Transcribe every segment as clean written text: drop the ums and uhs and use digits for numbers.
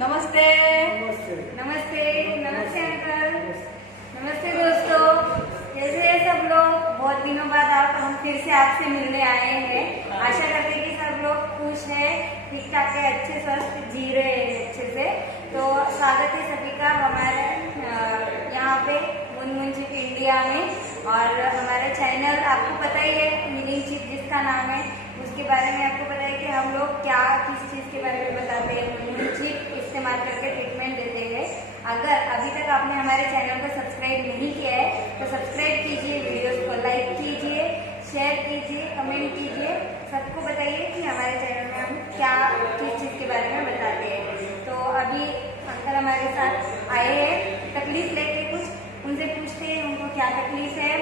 नमस्ते नमस्ते नमस्ते अंकल। नमस्ते दोस्तों, कैसे हैं सब लोग? बहुत दिनों बाद हम फिर से आपसे मिलने आए हैं। आशा करते हैं कि सब लोग खुश हैं, ठीक ठाक है, अच्छे स्वस्थ जी रहे हैं अच्छे से। तो स्वागत है सभी का हमारे यहाँ पे मुनमुनचिप इंडिया में। और हमारा चैनल आपको पता ही है, मुनमुनचिप जिसका नाम है उसके बारे में आपको पता है कि हम लोग क्या किस चीज़ के बारे में बताते हैं। मुनमुनचिप इस्तेमाल करके ट्रीटमेंट देते हैं। अगर अभी तक आपने हमारे चैनल को सब्सक्राइब नहीं किया है तो सब्सक्राइब कीजिए, वीडियोस को लाइक कीजिए, शेयर कीजिए, कमेंट कीजिए, सबको बताइए कि हमारे चैनल में हम क्या किस चीज़ के बारे में बताते हैं। तो अभी अंकल हमारे साथ आए हैं तकलीफ लेके, कुछ उनसे पूछते हैं उनको क्या तकलीफ है,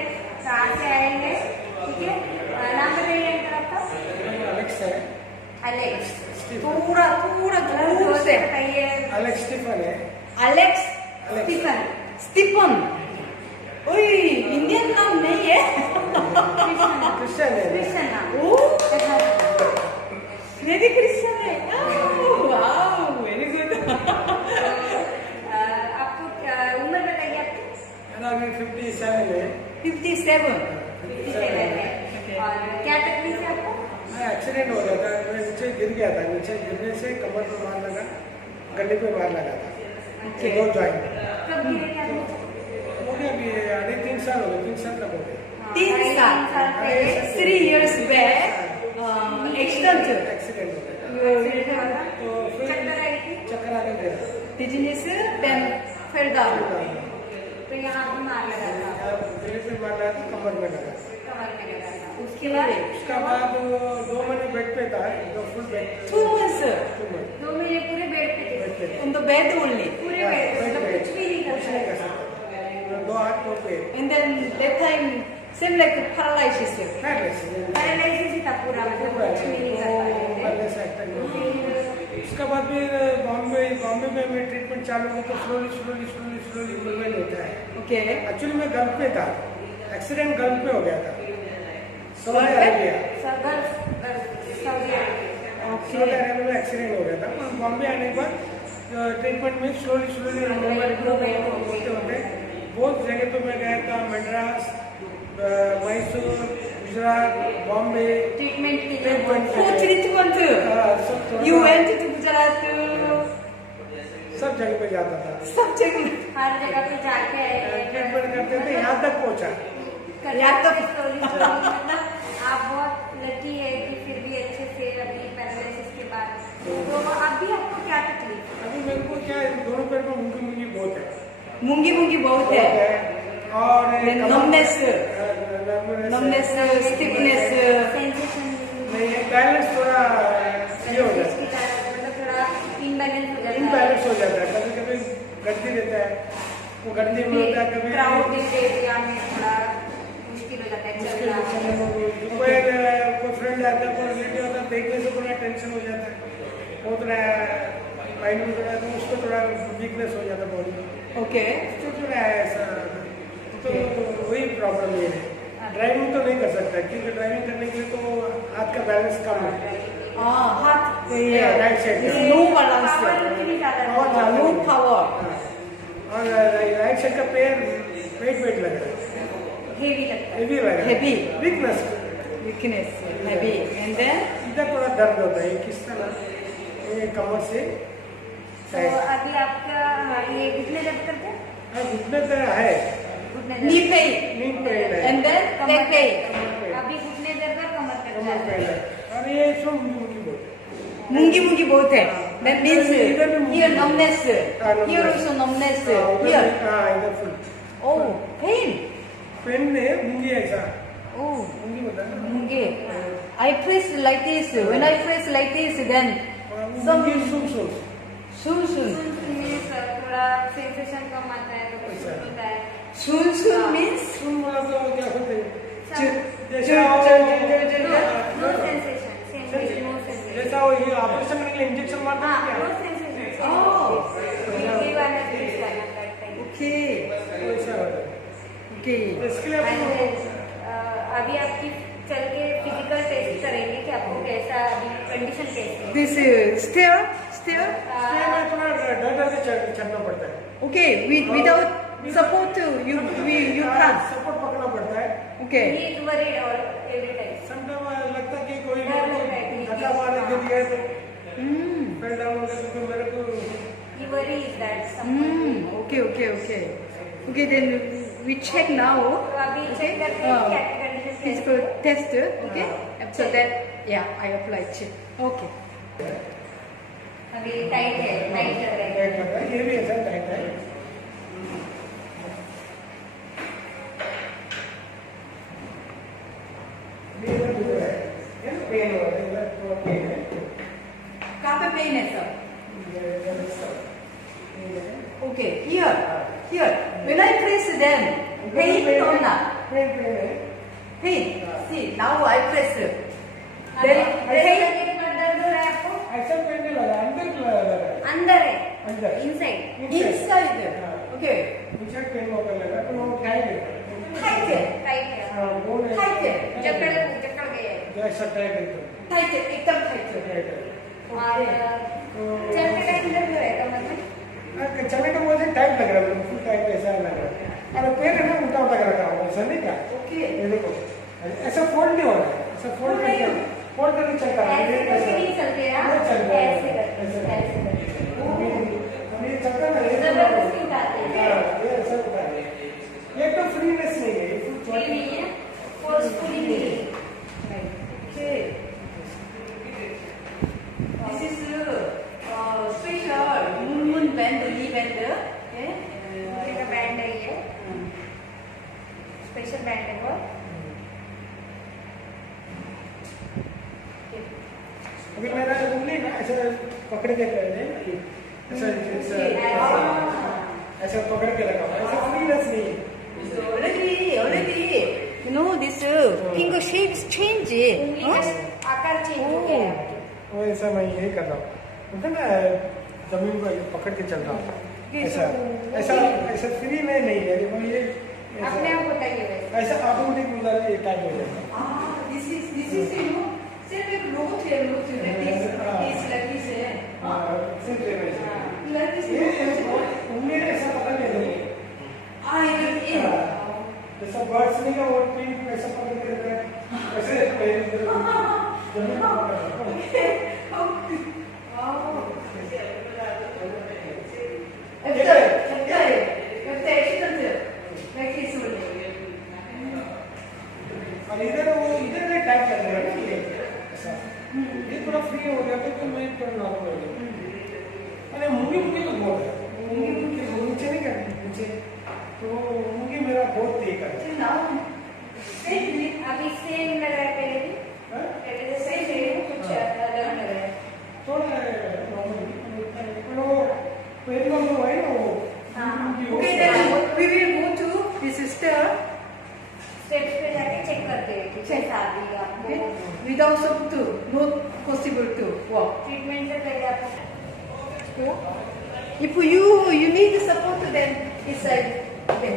कहाँ से आए हैं। ठीक है, नाम बताइए अंकल आपका। अलेक्स है। अलेक्स, पूरा पूरा जोर से बताइए। अलेक्स स्टीफन है। Alex Stephen. स्टीफन। ओए, इंडियन नाम नहीं है। क्रिश्चियन है। क्रिश्चियन नाम। ओ, मेरी क्रिश्चियन है। वाह, वेरी गुड। आपको उम्र बताइए आपकी। मेरा अभी 57 है। 57। 57 है। और क्या तकलीफ है आपको? एक्सीडेंट हो गया था, मैं नीचे गिर गया था। नीचे गिरने से कमर पे मार लगा, गले पे मार लगा था। Okay. दो जॉइंट कब गिरे थे आप? हो गया अभी 3.5 साल हो गए। 3 साल तक हो गए। 3 साल। साल पहले 3 years back, accident. एक्सीडेंट हो गया एक्सीडेंट हुआ था। तो फिर चक्कर आई थी। चक्कर आने गया। Dizziness, then fell down. तो यहाँ भी मार लगा था, गले पे मार लगा था, कमर में लगा। कमर में लगा था। उसके बाद उसका बाद 2 महीने बेड पे था, जो फुल बेड 2 months 2 महीने 2 महीने पूरे बेड पे थे। बेड पे on the bed only. पूरे बेड पे, मतलब कुछ भी नहीं कर कुछ नहीं सकते। कर सकता। 2 हाथ टूट गए। And then that time seemed like paralysis. Paralysis ही था पूरा, मतलब कुछ भी नहीं कर पाए थे। उसके बाद फिर बॉम्बे में मैं ट्रीटमेंट चालू हुआ तो स्लोली इम्प्रूवमेंट होता है। Okay. एक्चुअली मैं गल्फ पे था, एक्सीडेंट गल्फ पे हो गया था, Saudi Arabia. Saudi Arabia. Saudi Arabia में एक्सीडेंट हो गया था। और बॉम्बे आने के बाद ट्रीटमेंट में स्लोली इम्प्रूवमेंट होते बहुत जगह पे मैं गया था, मद्रास, मैसूर, गुजरात, बॉम्बे। ट्रीटमेंट के लिए For treatment, you went to Gujarat. सब जगह पे जाता था, सब जगह. हर जगह पे जाके आए हैं। ट्रीटमेंट करते थे, यहाँ तक पहुँचा। यहाँ तक मतलब आप बहुत लकी है कि फिर भी अच्छे से अभी पैरालिसिस के बाद। तो अभी आपको क्या तकलीफ है? अभी मेरे को क्या है, दोनों पैर में मुंगी बहुत है। मूंगी बहुत है. और numbness, numbness, stiffness. सेंसेशन नहीं, बैलेंस थोड़ा ये हो जाता है, मतलब थोड़ा इनबैलेंस हो जाता है। इनबैलेंस हो जाता है। कभी कभी गड्डी रहता है, वो गड्डी में होता है, कभी क्राउडेड एरिया में थोड़ा मुश्किल हो जाता है चलना। कोई फ्रेंड आता है, कोई रिलेटिव आता है, देखने से थोड़ा टेंशन हो जाता है, वो थोड़ा माइंड में थोड़ा, तो उसको थोड़ा वीकनेस हो जाता है बॉडी में। Okay. तो थोड़ा ऐसा, तो वही प्रॉब्लम ये है। ड्राइविंग तो नहीं कर सकता, क्योंकि ड्राइविंग करने के लिए तो हाथ का बैलेंस कम है। हाथ. राइट साइड का। No balance. पावर उतनी ज्यादा और नहीं। No power. और राइट साइड का पैर वेट लग रहा है, हेवी लगता है। हेवी लग रहा है, Heavy. Weakness. Weakness, heavy. And then इधर थोड़ा दर्द होता है, किस तरह ये कमर से तो अभी आपका ये घुटने दर्द करते हैं? घुटने पे है, घुटने knee pain. नींद पे है, And then leg pain. अभी घुटने दर्द और कमर कमर दर्द पे है। है। और ये सब मुंगी बहुत मूंगी बहुत है. That means इधर भी here numbness. numbness. Here also numbness. है। Here. हाँ, इधर फुल Oh, pain. पेन है, मुंगी ऐसा Oh, मुंगी होता है ना। मूंगी. I press like this. When I press like this, then मुंगी सुन soon. में थोड़ा सेंसेशन कम आता है, तो कुछ होता है। Soon means सुन बोला तो क्या होते हैं, नो सेंसेशन, नो सेंसेशन। जैसा वो ये ऑपरेशन करने के लिए इंजेक्शन मारते हाँ, हैं नो क्या, सेंसेशन। Oh. ये वाला चीज करना पड़ता है। okay. वैसा होता है। Okay. इसके लिए आपको अभी आपकी चल के फिजिकल टेस्ट करेंगे कि आपको कैसा अभी कंडीशन कैसी है। This stair. में थोड़ा करना पड़ता है. Okay, without support, you can't. Support पकड़ना पड़ता है. Okay. He is worried all every time. Sometime लगता है कि कोई डर लगता है कि धक्का मारने के लिए तो Hmm. फेल डाउन हो गया तो मेरे को He worries that someone. Okay. Okay, then we check now. तो अभी चेक करते हैं क्या condition Physical test. Okay. After that, yeah, I apply chip. Okay. अभी टाइट है, टाइट लग रहा है. टाइट लग रहा है. ये भी ऐसा टाइट है. ये इधर दूर है. ये पेन हो रहा है. इधर थोड़ा पेन है. कहाँ पे pain है sir? ये सब. Okay, here. When I press then, pain or not? Pain है. Pain. See, now I press. अभी Then प्रेस pain. करने के बाद दर्द हो रहा है आपको? ऐसा पेन नहीं लगा. अंदर लगा है. अंदर है, अंदर. इनसाइड. Inside. Okay. पीछे पेन होकर लगा तो वो टाइट है. Tight है. टाइट है. हाँ वो नहीं. Tight है. जकड़ गए हैं. जैसा टाइट है तो Tight है. एकदम tight है. टाइट है. और चलते टाइम दर्द हो रहा है मतलब. चलने का मुझे टाइट लग रहा है. फुल टाइट ऐसा लग रहा है. और पेन है ना उल्टा उल्टा कर रखा है. ऐसा नहीं क्या? Okay. ये देखो ऐसा फोल्ड नहीं हो रहा है. ऐसा फोल्ड करके चलता है. ऐसे करके नहीं चलते हैं. नहीं चलता है. ऐसे करके, ऐसे करके. अभी चलता है ना ये जबरदस्ती उठाते हैं. हाँ, ये ऐसा होता है. ये तो फ्रीनेस नहीं है. ये फुल फ्री नहीं है, फोर्सफुली नहीं है. Okay. This is special moon band, knee band. Okay. ये का बैंड है ये, स्पेशल बैंड है वो. अभी मेरा उंगली ना ऐसा पकड़ के कर रहे हैं. ऐसा ऐसा पकड़ के रखा हुआ है. ऐसा फ्रीनेस नहीं है. Already. You know this finger shapes change. उंगली Huh? का आकार चेंज हो गया है आपके. वो ऐसा मैं यही कर रहा हूँ. होता है ना जमीन को पकड़ के चल रहा हूँ. ऐसा फ्री में नहीं है. वो ये अपने आप होता ही है वैसे. ऐसा ऑटोमेटिक उधर ये टाइम हो जाता है. This is you know, सिर्फ एक root है. This like this है. सिर्फ ये वैसे. Like this. ये उंगली ऐसा पकड़ नहीं देंगे. जैसा बर्ड्स नहीं का वो पिन ऐसा पकड़ के रखा है. ऐसे जमीन को पकड़ रखा है. और इधर नहीं टाइट लग रहा है ना ये ऐसा. ये थोड़ा फ्री हो गया तो मैं थोड़ा नॉर्मल हो गया. अरे मूंगी तो बहुत है. मूंगी नीचे नहीं करती नीचे तो मूंगी मेरा बहुत तेज है. अभी सेम लग रहा है पहले भी. पहले जैसे ही कुछ अलग लग रहा है. थोड़ा नॉर्मल पेन में वो है ना वो. Okay, then we will go to this step. Steps पे जाके चेक करते हैं कि कैसा आ रही है आपको. Okay, without support, not possible to walk. Treatment से पहले आपको If you need support, then it's like okay.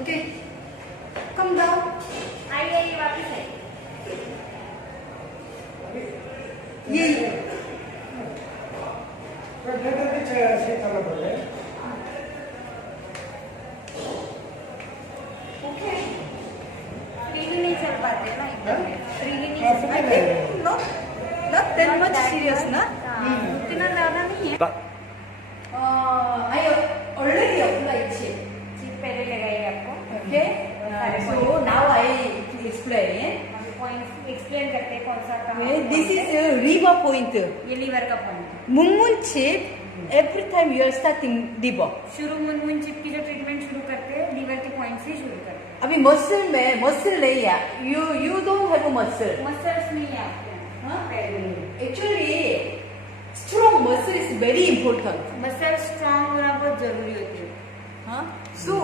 Okay, come down. आइए वापस आइए. ये ऐसे करना पड़ेगा. okay. फ्रीली नहीं चल पाते ना एकदम. फ्रीली नहीं हाँ, चल I पाते. think not that much serious, na? इतना ज्यादा नहीं है. I already applied chip. चीज पहले लगाइए आपको. Okay. So now I explain. अभी पॉइंट्स एक्सप्लेन करते हैं कौन सा कहाँ. Okay, this is a river point. ये लीवर का point. Moon chip. Every time you are starting liver. शुरू मुनमुन चिप की जो ट्रीटमेंट शुरू करते हैं लीवर के पॉइंट से शुरू करते हैं. अभी मसल में मसल नहीं है. You don't have a muscle. Muscles नहीं है आपके Huh? पहले. Actually, strong muscle is very important. Muscle strong होना बहुत जरूरी होती है. Huh? So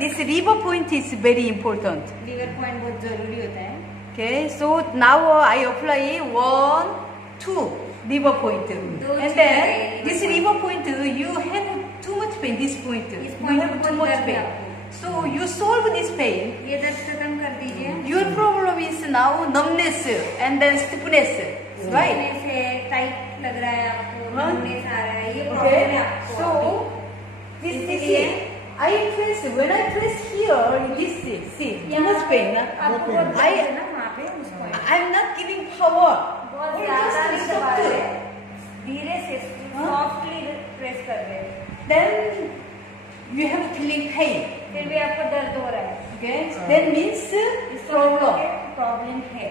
this river point is very important. Liver point बहुत जरूरी होता है. Okay, so now I apply 1, 2 river point, and चीज़ then है, this river river point you have too much pain. This point, इस you पॉइंट have में too बहुत much दर्द है pain. आपको. So you solve this pain. ये दर्द खत्म कर दीजिए. Your problem is now numbness and then stiffness, right? देखने से टाइट लग रहा है आपको, हाँ. numbness आ रहा है, ये प्रॉब्लम है Okay. आपको. So this इसलिए I press when I press here. This see too much pain. Na? आपको बहुत दर्द I- है ना वहाँ पे उस point. I'm not giving power. बहुत Or ज्यादा just नहीं दबा soft. रहे, धीरे से हाँ. सॉफ्टली प्रेस कर रहे हैं. Then you have feeling pain. फिर भी आपको दर्द हो रहा है. Okay. That means problem. Problem है.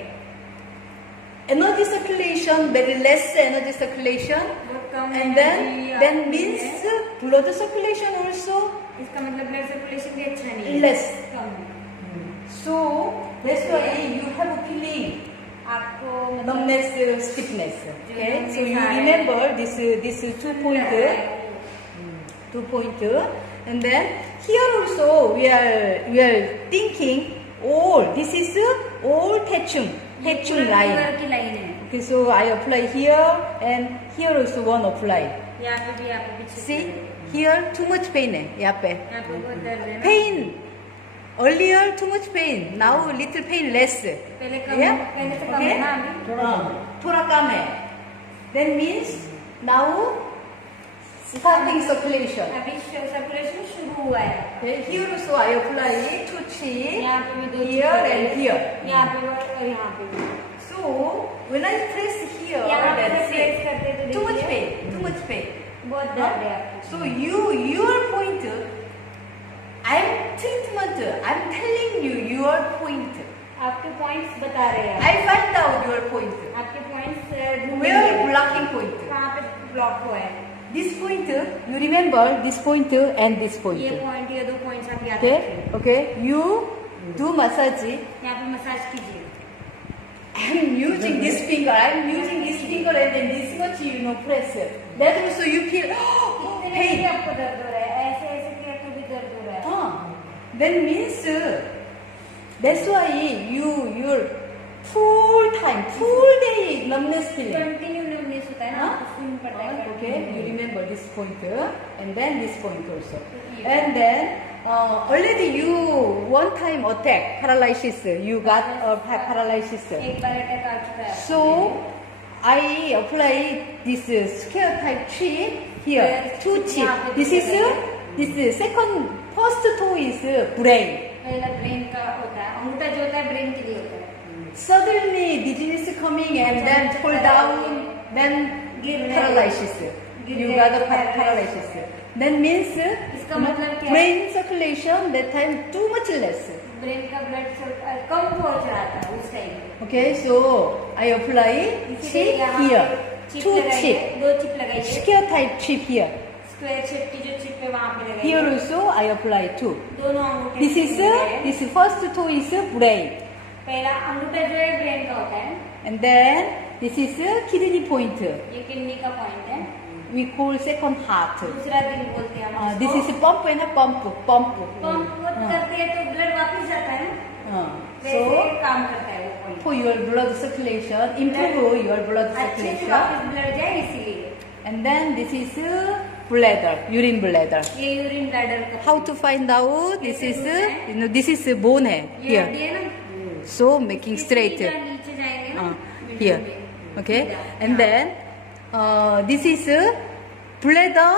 Energy circulation, very less energy circulation, बहुत कम and energy then आपकी means है. blood circulation also इसका मतलब ब्लड सर्कुलेशन भी अच्छा नहीं है. less. कम है. So that's why you have a feeling आपको मतलब numbness, stiffness. Okay. So you numbness remember this 2 point, and then here also we are thinking all this is all Techung line. Liver की line है. Okay, so I apply here and here also one apply. यहाँ पे भी आपको पीछे See here too much pain है यहाँ पे. यहाँ पे बहुत दर्द है ना. Pain earlier too much pain, now little pain less. पहले कम Yeah? पहले से कम Okay? है ना अभी. थोड़ा कम है. That means now starting circulation. अभी सर्कुलेशन शुरू हुआ है. Okay, here also I apply 2 cheek यहाँ पे भी 2 here and here. यहाँ पे और यहाँ पे भी. So when I press here, यहाँ पे then से see प्रेस करते तो too much देखिए pain, too much pain. बहुत दर्द है आपको. So your point, I'm treatment, I'm telling you your point. आपके पॉइंट्स बता रहे हैं. I find out your point. आपके पॉइंट्स Where blocking point? कहाँ पे ब्लॉक हुआ है. This point, you remember this point and this point. ये पॉइंट ये 2 पॉइंट्स आप याद Okay, रखिए. okay. You do massage. यहाँ पे मसाज कीजिए. I'm using this finger. I'm using this finger and then this much press. That also you feel इतने भी pain. आपको दर्द हो रहा है. ऐसे ऐसे किया तो भी दर्द हो रहा है. That means that's why your full day numbness feeling. Continue numbness होता है ना. हाँ? स्विम पड़ता है. Okay, you remember this point and then this point also. And then already you one time attack paralysis. You got a paralysis. एक बार अटैक आ चुका है. So I apply this square type tree here. 2 chip. This is first toe is brain. पहला ब्रेन का होता है. अंगूठा जो होता है ब्रेन के लिए होता है. Suddenly dizziness coming and then fall down, then paralysis. You got a paralysis. That means इसका मतलब क्या है? brain circulation that time too much less. Brain का ब्लड कम पहुंच रहा था उस time. Okay, so I apply इसीलिए chip यहाँ here. पे 2 लगाइए. chip. 2 चिप लगाइए. Square type chip here. Square shape की जो चिप है वहाँ पे लगाइए. Here also I apply 2. दोनों अंगूठे. This is this first toe is brain, पहला अंगूठा जो है ब्रेन का होता है. and then this is kidney point. ये किडनी का पॉइंट है. We call second heart. दूसरा दिल बोलते हैं हम This इसको. is pump and pump. Pump करते हैं तो ब्लड वापस जाता है ना. वैसे So काम करता है वो point. for your blood circulation, improve your blood अच्छे से circulation, वापस ब्लड जाए इसीलिए. and then this is bladder, urine bladder. ये यूरिन ब्लैडर का. How to find out? This is this is bone है ये हड्डी here. है ना. So making straight. नीचे जाएंगे ना. Here, okay, and then this is bladder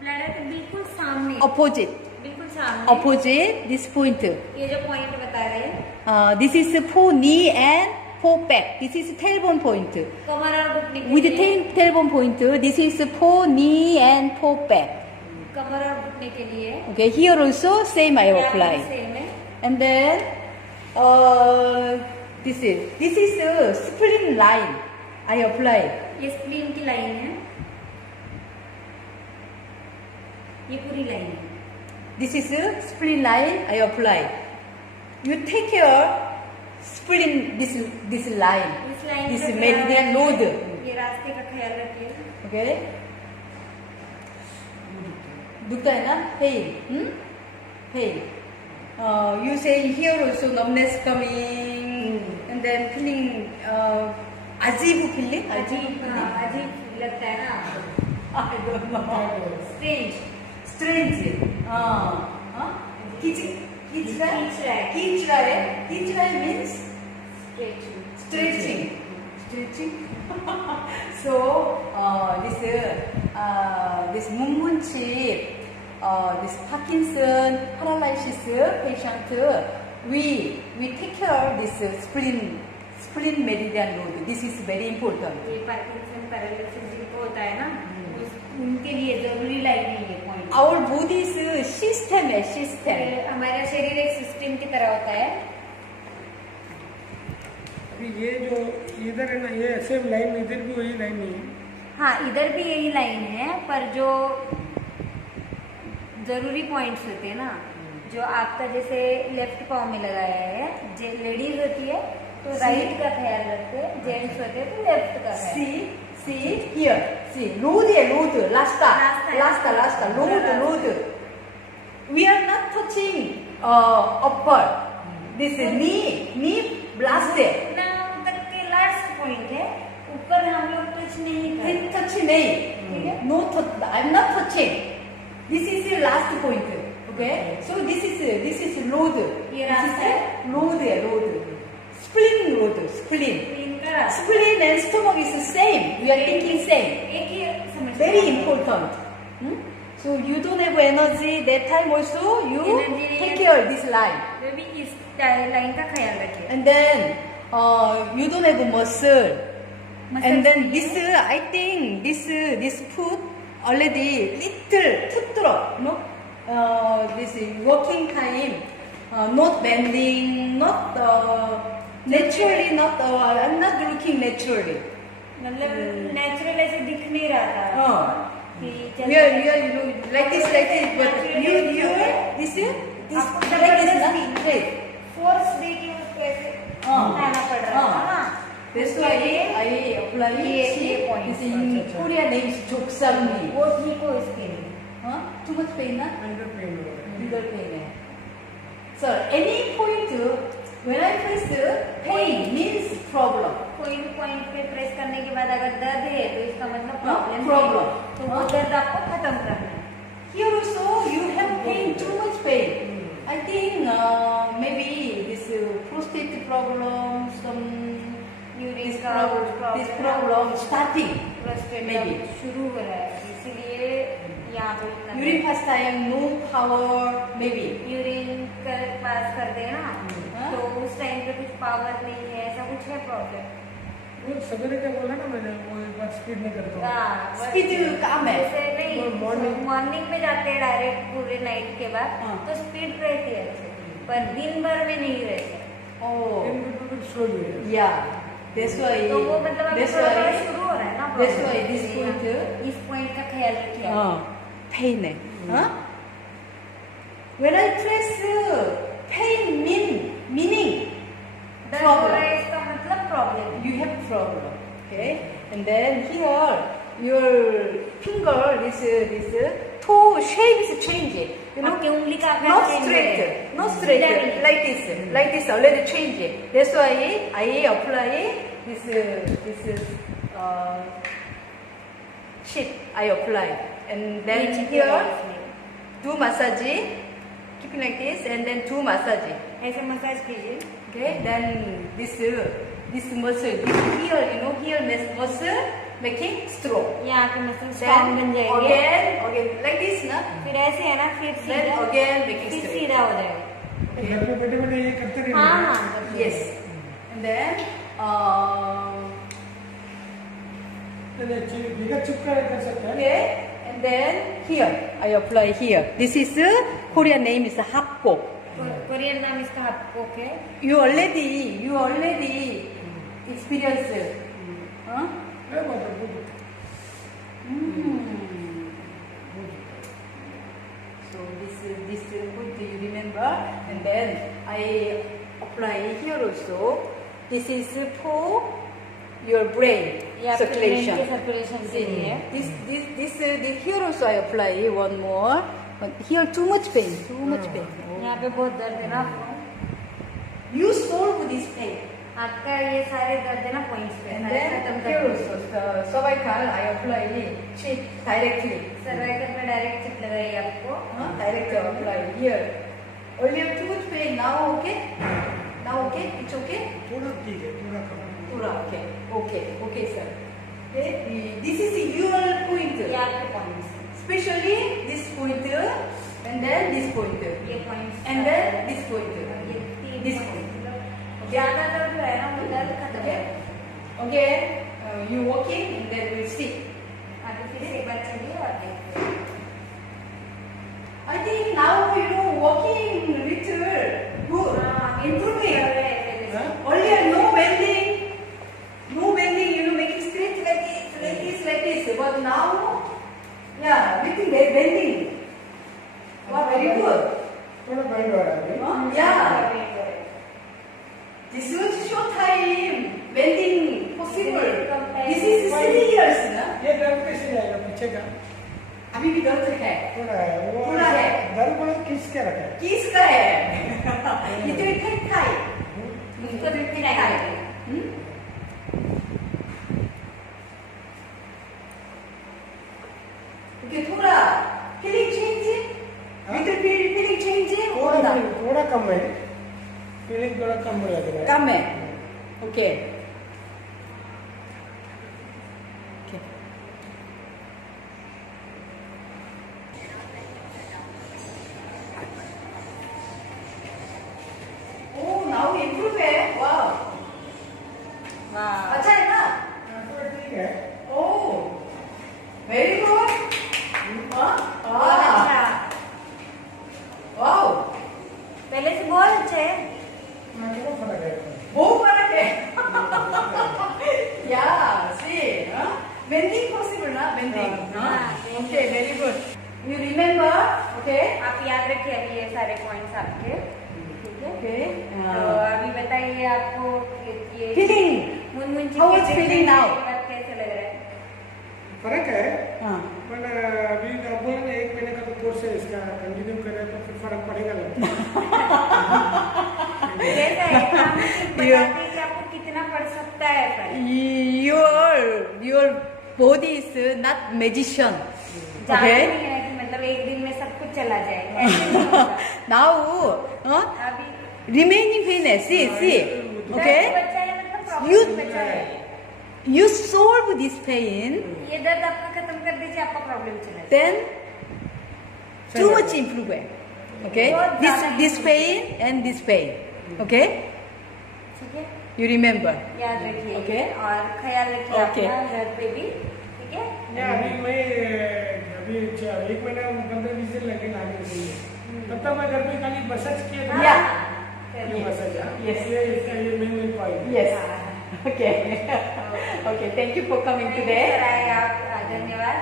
bladder के बिल्कुल सामने. opposite. बिल्कुल सामने. Opposite this point. ये जो पॉइंट बता रहे हैं. This is for knee and for back. This is tailbone point. कमर और घुटने के With the लिए. tailbone point, this is for knee and for back. कमर और घुटने के लिए. Okay, here also same I यहाँ apply. पे सेम है. And then this is a spleen line I apply. ये स्प्लीन की लाइन है. ये पूरी लाइन है. This is a spleen line I apply. You take care spleen this line. इस लाइन This का ख्याल meridian रखिए. node. ये रास्ते का ख्याल रखिए. Okay. दुखता है ना? Pain. Pain. You say here also numbness coming and then feeling अजीब feeling. अजीब लगता है ना. I don't know. Strange. Strange. Kijrae means stretching. So this Munmunchip, this Parkinson paralysis patient, we take care of this spleen meridian road. This is very important. ये Parkinson paralysis जिनको होता है ना, उनके लिए जरूरी लाइन है ये पॉइंट. Our body's system है system. हमारा शरीर एक सिस्टम की तरह होता है. अभी ये जो इधर है ना, ये सेम लाइन इधर भी वही लाइन नहीं है. हाँ, इधर भी यही लाइन है, पर जो जरूरी पॉइंट्स होते हैं ना, जो आपका जैसे लेफ्ट पाँव में लगाया है, लेडीज होती है तो राइट का ख्याल रखते हैं, जेंट्स होते हैं तो लेफ्ट का ख्याल. See here. See, load. Lasta. Load. We are not touching upper. This is knee blasted. इतना तक के लास्ट पॉइंट है, ऊपर हम लोग टच नहीं करते. Touch नहीं. No touch. I'm not touching. This is the last point. Okay. So this is load. ये रास्ता है. Load. Spleen load. Spleen. इनका Spleen and stomach is the same. We are thinking same. एक ही समझ. Very important. So you don't have energy that time also. You Energy. take care of this line. जो भी इस लाइन का ख्याल रखिए. And then you don't have muscle. And then this I think this foot already little too drop. No. This working time. Not bending. Not naturally. I'm not looking naturally. मतलब नेचुरल ऐसे दिख नहीं रहा था. कि We are like this, but you this आपको like this, जबरदस्ती right? Force दे के उसको ऐसे उठाना पड़ रहा था ना. That's why I apply ये point. This in Korea name is Joksamni. वो ठीक हो इसके लिए. Too much pain, na? Under pain हो रहा है. Middle pain. So any point when I press pain means problem. कोई भी पॉइंट पे प्रेस करने के बाद अगर दर्द है तो इसका मतलब प्रॉब्लम problem. तो वो दर्द आपको खत्म करना है. Here also you have pain, too much pain. I think maybe this prostate problem, some urine this का problem starting. Prostate maybe. शुरू हो रहा है, इसलिए यहाँ पे इतना Urine pass time, no power, maybe. Urine कर पास कर दे ना, हाँ? तो उस टाइम पे कुछ पावर नहीं है, ऐसा कुछ है प्रॉब्लम. वो सवेरे क्या बोला ना मैंने, वो एक बार स्पीड नहीं करता हूँ. Speed काम है. जैसे नहीं मॉर्निंग में जाते हैं डायरेक्ट पूरे नाइट के बाद हाँ. तो स्पीड रहती है अच्छे, पर दिन भर में नहीं रहती. Oh, स्लोली है. yeah. That's why. तो वो मतलब अभी That's थोड़ा थोड़ा why. शुरू हो रहा है ना. That's problem. why this point. इस पॉइंट का ख्याल रखिए. pain है. When I press pain meaning दर्द हो रहा है इसका मतलब problem. you have problem. Okay, and then here your finger this toe shape is changing. You know, आपकी उंगली का आकार not change हो रहा है. straight, सीधा नहीं. like this already changing. That's why I apply this sheet. I apply, and then नीचे की here तरफ में. do massage, keeping like this, and then do massage. ऐसे मसाज कीजिए. Okay, then this muscle, here muscle making strong. यहाँ के muscle strong बन Then जाएंगे. again like this ना. फिर ऐसे है ना, फिर Then सीधा again making फिर straight. सीधा हो जाएगा. घर पे बैठे बैठे ये करते रहिए. हाँ हाँ. Yes. And then बिना चुप कर सकता है. okay, and then here I apply here. This is Korean name is Hapko. Korean नाम इसका आपको है. You already experience. Huh? क्या बात है, बहुत. So this point you remember, and then I apply here also. This is for your brain ये आपके ब्रेन circulation. के सर्कुलेशन के लिए. This here also I apply one more. But here too much pain. यहाँ पे बहुत दर्द है ना आपको. You solve this pain. आपका ये सारे दर्द है ना पॉइंट्स पे. And सारे then खत्म here कर दो. also cervical I apply cheek directly. Cervical में डायरेक्ट चिप लगाइए आपको. Directly apply here. Earlier too much pain. Now okay? Now okay? It's okay? थोड़ा ठीक है, थोड़ा कम है। Pura, okay. Okay, okay, sir. Okay, this is your point. ये आपके points Especially this point and then this point. ये points And then this point. ये तीन This points. point. ज्यादातर जो है ना वो दर्द खत्म Okay? है। Okay, you walking and then we'll see. आगे फिर से एक बार चलिए और देखते हैं। I think now walking little good. Improving. हाँ? Earlier no bending. No bending, making straight like this. But now, yeah, little bending. Wow, very good. थोड़ा बैंड हो रहा है अभी। Huh? Yeah. This was short time. Bending possible. This is 3 years, na? ये दर्द कैसे जाएगा पीछे का? अभी भी दर्द है. थोड़ा है, वो थोड़ा है। दर्द बड़ा खींच के रखा है। किसका है? Little tight. उसको रिपीट आएगा। Okay, थोड़ा feeling change. हाँ? Little feeling change. थोड़ा कम है, फीलिंग थोड़ा कम लग रहा है। कम है. Okay. Okay. Oh, now improve है. Wow. वाह अच्छा है ना? थोड़ा ठीक है। Oh, very good. हाँ? बहुत अच्छा। Wow. पहले से बहुत अच्छा है। हाँ, थोड़ा फर्क है। बहुत फर्क है. Yeah, see, huh? Bending possible ना? Bending. हाँ, हाँ? Okay, very good. You remember? Okay. आप याद रखिए अभी ये सारे पॉइंट्स आपके, ठीक है? Okay. तो अभी बताइए आपको ये Feeling. Munmun How is feeling now? कैसे लग रहा है? फर्क है, हाँ. पर अभी आप बोले ना 1 महीने का तो कोर्स है, इसका कंटिन्यू करें तो फिर फर्क पड़ेगा लगता कैसा है? हम सिर्फ बताते हैं कि आपको कितना पड़ सकता है फर्क। Your body is not magician. जादू Okay. नहीं है कि मतलब एक दिन में सब कुछ चला जाए, ऐसे नहीं होगा। Now, अभी remaining pain. See. दर्द Okay. बचा है मतलब You- प्रॉब्लम बचा है। You solve this pain, ये दर्द आपका खत्म कर दीजिए, आपका प्रॉब्लम चला जाए। then too much improvement. Okay. बहुत ज़्यादा This pain and this pain. Okay. ठीक है, You remember. याद रखिए। Okay. और ख्याल रखिए Okay. अपना घर पे भी, ठीक है? है। अभी मैं 1 महीना 15-20 दिन लगे लाने के लिए, तब तक मैं घर पे खाली मसाज किया था। Yeah. ये मसाज, हाँ? Yes. ये इसका ये main point. Yes. Okay. Okay. Thank you for coming today. आए आप, धन्यवाद।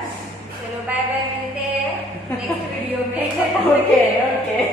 चलो बाय बाय, मिलते हैं नेक्स्ट वीडियो में। Okay.